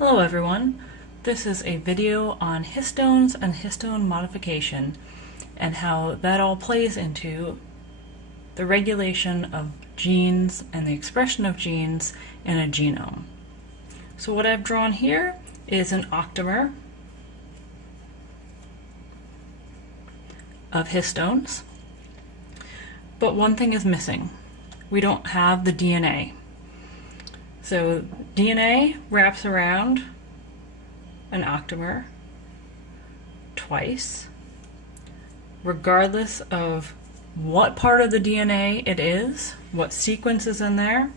Hello everyone, this is a video on histones and histone modification and how that all plays into the regulation of genes and the expression of genes in a genome. So what I've drawn here is an octamer of histones, but one thing is missing. We don't have the DNA. So DNA wraps around an octamer twice, regardless of what part of the DNA it is, what sequence is in there.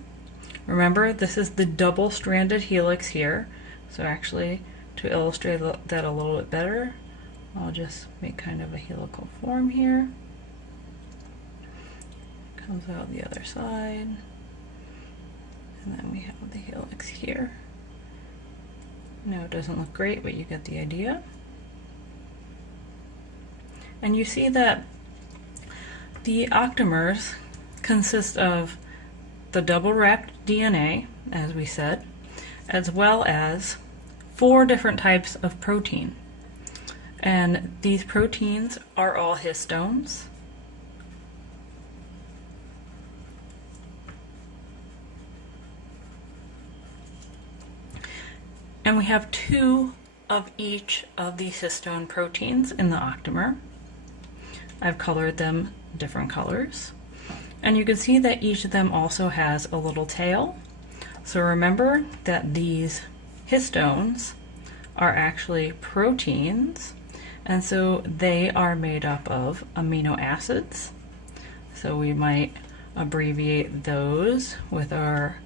Remember, this is the double-stranded helix here. So actually, to illustrate that a little bit better, I'll just make kind of a helical form here. Comes out the other side. And then we have the helix here. Now it doesn't look great, but you get the idea. And you see that the octamers consist of the double-wrapped DNA, as we said, as well as 4 different types of protein. And these proteins are all histones. And we have 2 of each of these histone proteins in the octamer. I've colored them different colors. And you can see that each of them also has a little tail. So remember that these histones are actually proteins, and so they are made up of amino acids. So we might abbreviate those with our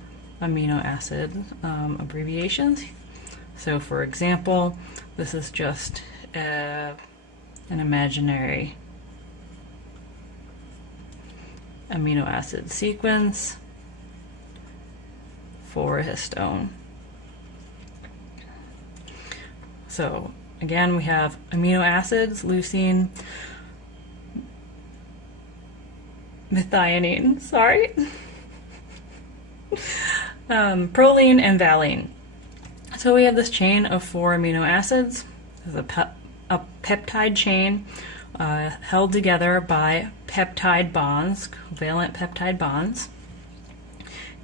amino acid abbreviations. So for example, this is just an imaginary amino acid sequence for a histone. So again, we have amino acids, leucine, methionine, sorry, proline, and valine. So we have this chain of 4 amino acids. There's a peptide chain held together by peptide bonds, covalent peptide bonds.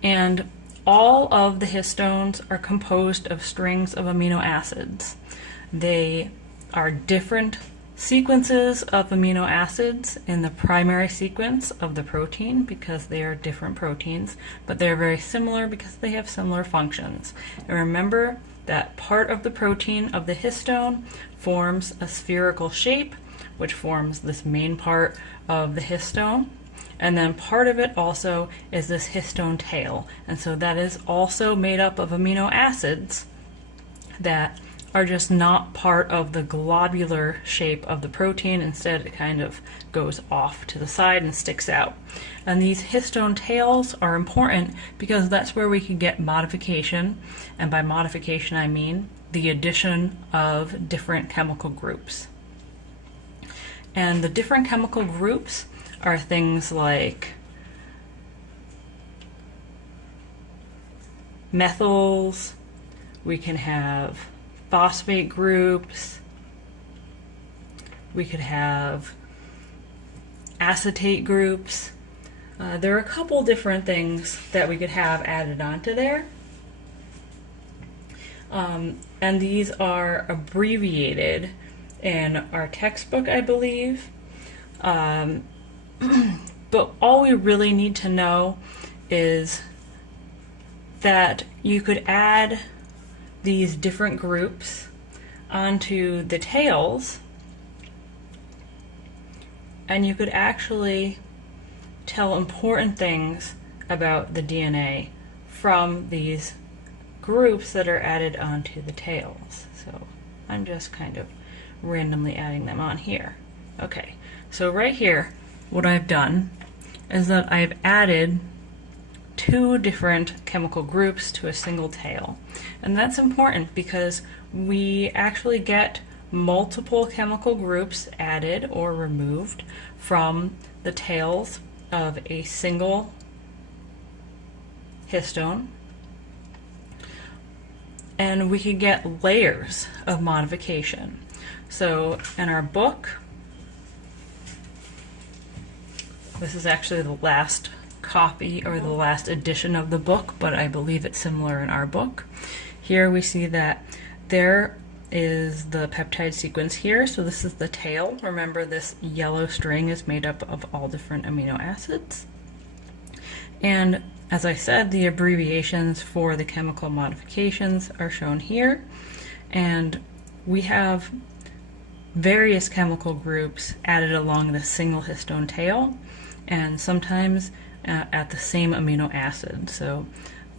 And all of the histones are composed of strings of amino acids. They are different sequences of amino acids in the primary sequence of the protein because they are different proteins, but they're very similar because they have similar functions. And remember that part of the protein of the histone forms a spherical shape, which forms this main part of the histone. And then part of it also is this histone tail. And so that is also made up of amino acids that are just not part of the globular shape of the protein. Instead, it kind of goes off to the side and sticks out. And these histone tails are important because that's where we can get modification. And by modification, I mean the addition of different chemical groups. And the different chemical groups are things like methyls. We can have phosphate groups. We could have acetate groups. There are a couple different things that we could have added onto there. And these are abbreviated in our textbook, I believe. But all we really need to know is that you could add these different groups onto the tails, and you could actually tell important things about the DNA from these groups that are added onto the tails. So I'm just kind of randomly adding them on here. Okay, so right here, what I've done is that I've added 2 different chemical groups to a single tail. And that's important because we actually get multiple chemical groups added or removed from the tails of a single histone. and we could get layers of modification. So in our book, this is actually the last copy or the last edition of the book, but I believe it's similar in our book. Here we see that there is the peptide sequence here. So this is the tail. Remember, this yellow string is made up of all different amino acids. And as I said, the abbreviations for the chemical modifications are shown here. And we have various chemical groups added along the single histone tail, and sometimes at the same amino acid. So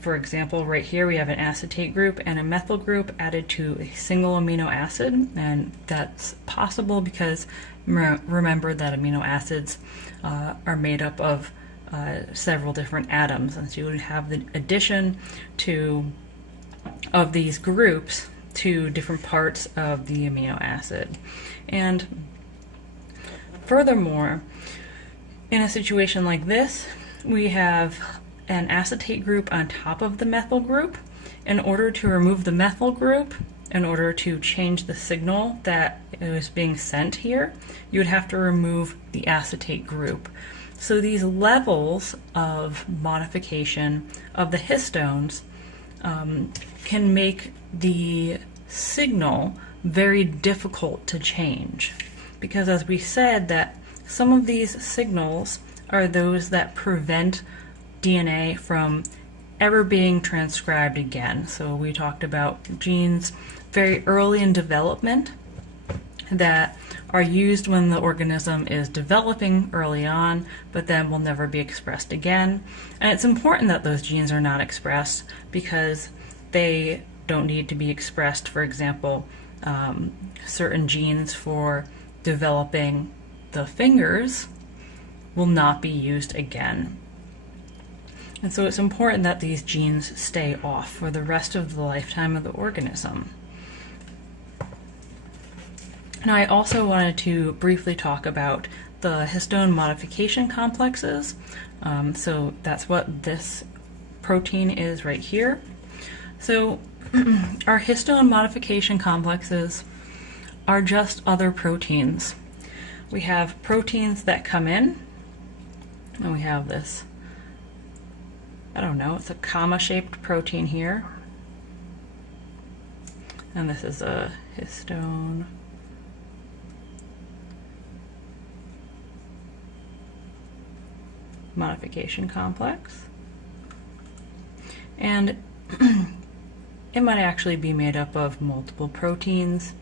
for example, right here we have an acetate group and a methyl group added to a single amino acid, and that's possible because remember that amino acids are made up of several different atoms, and so you would have the addition of these groups to different parts of the amino acid. And furthermore, in a situation like this, we have an acetate group on top of the methyl group. In order to remove the methyl group, in order to change the signal that is being sent here, you would have to remove the acetate group. So these levels of modification of the histones can make the signal very difficult to change, because as we said, that some of these signals are those that prevent DNA from ever being transcribed again. So we talked about genes very early in development that are used when the organism is developing early on, but then will never be expressed again. And it's important that those genes are not expressed because they don't need to be expressed. For example, certain genes for developing the fingers will not be used again. And so it's important that these genes stay off for the rest of the lifetime of the organism. Now, I also wanted to briefly talk about the histone modification complexes. So that's what this protein is right here. So our histone modification complexes are just other proteins. We have proteins that come in, and we have this, I don't know, it's a comma-shaped protein here. And this is a histone modification complex. And it might actually be made up of multiple proteins,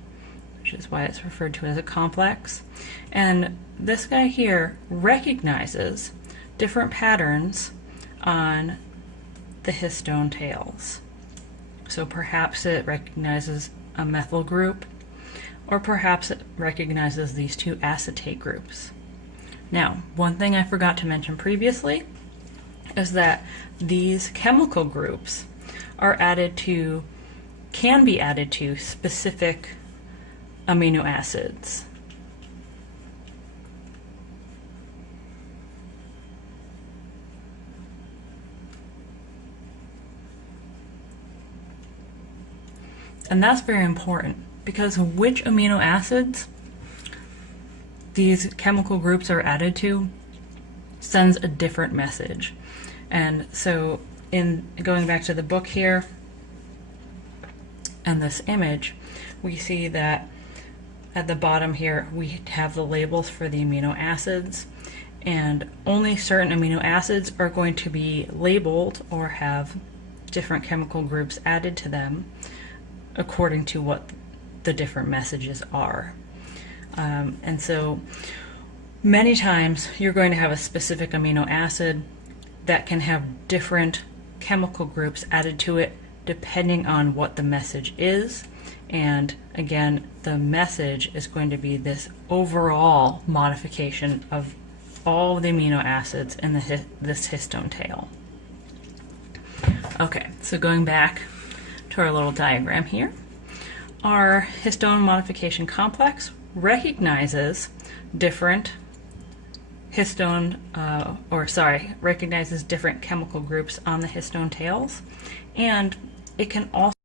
which is why it's referred to as a complex. And this guy here recognizes different patterns on the histone tails. So perhaps it recognizes a methyl group, or perhaps it recognizes these two acetate groups. Now, one thing I forgot to mention previously is that these chemical groups are can be added to specific amino acids. And that's very important, because which amino acids these chemical groups are added to sends a different message. And so in going back to the book here and this image, we see that at the bottom here we have the labels for the amino acids, and only certain amino acids are going to be labeled or have different chemical groups added to them according to what the different messages are. And so many times you're going to have a specific amino acid that can have different chemical groups added to it depending on what the message is. And again, the message is going to be this overall modification of all the amino acids in this histone tail. Okay, so going back to our little diagram here, our histone modification complex recognizes different recognizes different chemical groups on the histone tails, and it can also